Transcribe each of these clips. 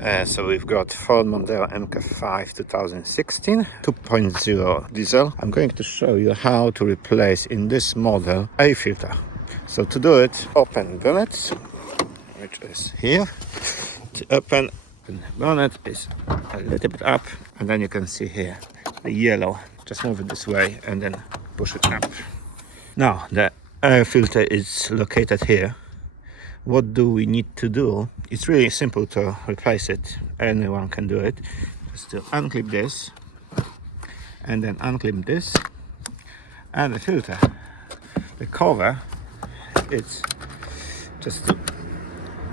So we've got Ford Mondeo Mk5 2016 2.0 diesel. I'm going to show you how to replace in this model air filter. So to do it, open bonnet, which is here. To open the bonnet is a little bit up, and then you can see here the yellow. Just move it this way and then push it up. Now the air filter is located here. What do we need to do? It's really simple to replace it. Anyone can do it. Just to unclip this and then unclip this, and the filter, the cover, it's just to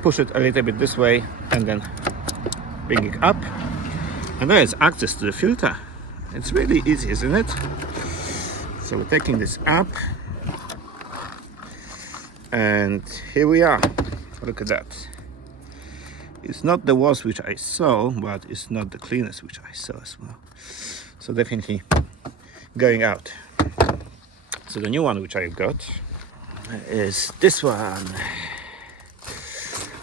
push it a little bit this way and then bring it up, and there is access to the filter. It's really easy, isn't it? So we're taking this up, and here we are. Look at that. It's not the worst which I saw, but it's not the cleanest which I saw as well. So definitely going out. So the new one which I got is this one,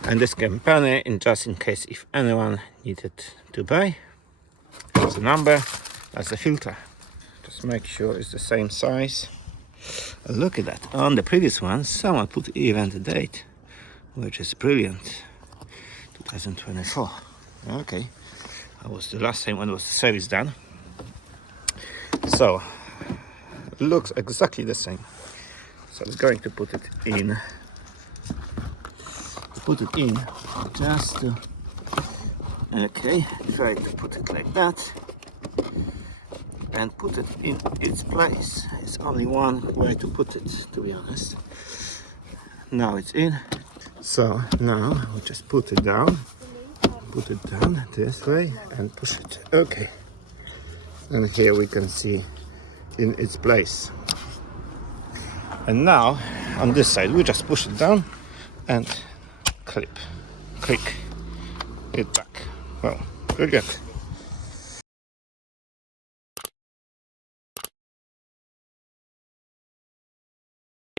and this company, in just in case if anyone needed to buy. That's the number, that's the filter. Just make sure it's the same size. Look at that. On the previous one, someone put even the date, which is brilliant. 2024. Okay, that was the last time when was the service done. So looks exactly the same. So we're going to put it in. Just to, okay, try to put it like that and put it in its place. It's only one way to put it, to be honest. Now it's in. So now we just put it down this way and push it. Okay, and here we can see in its place. And now on this side we just push it down and click it back. Well, brilliant.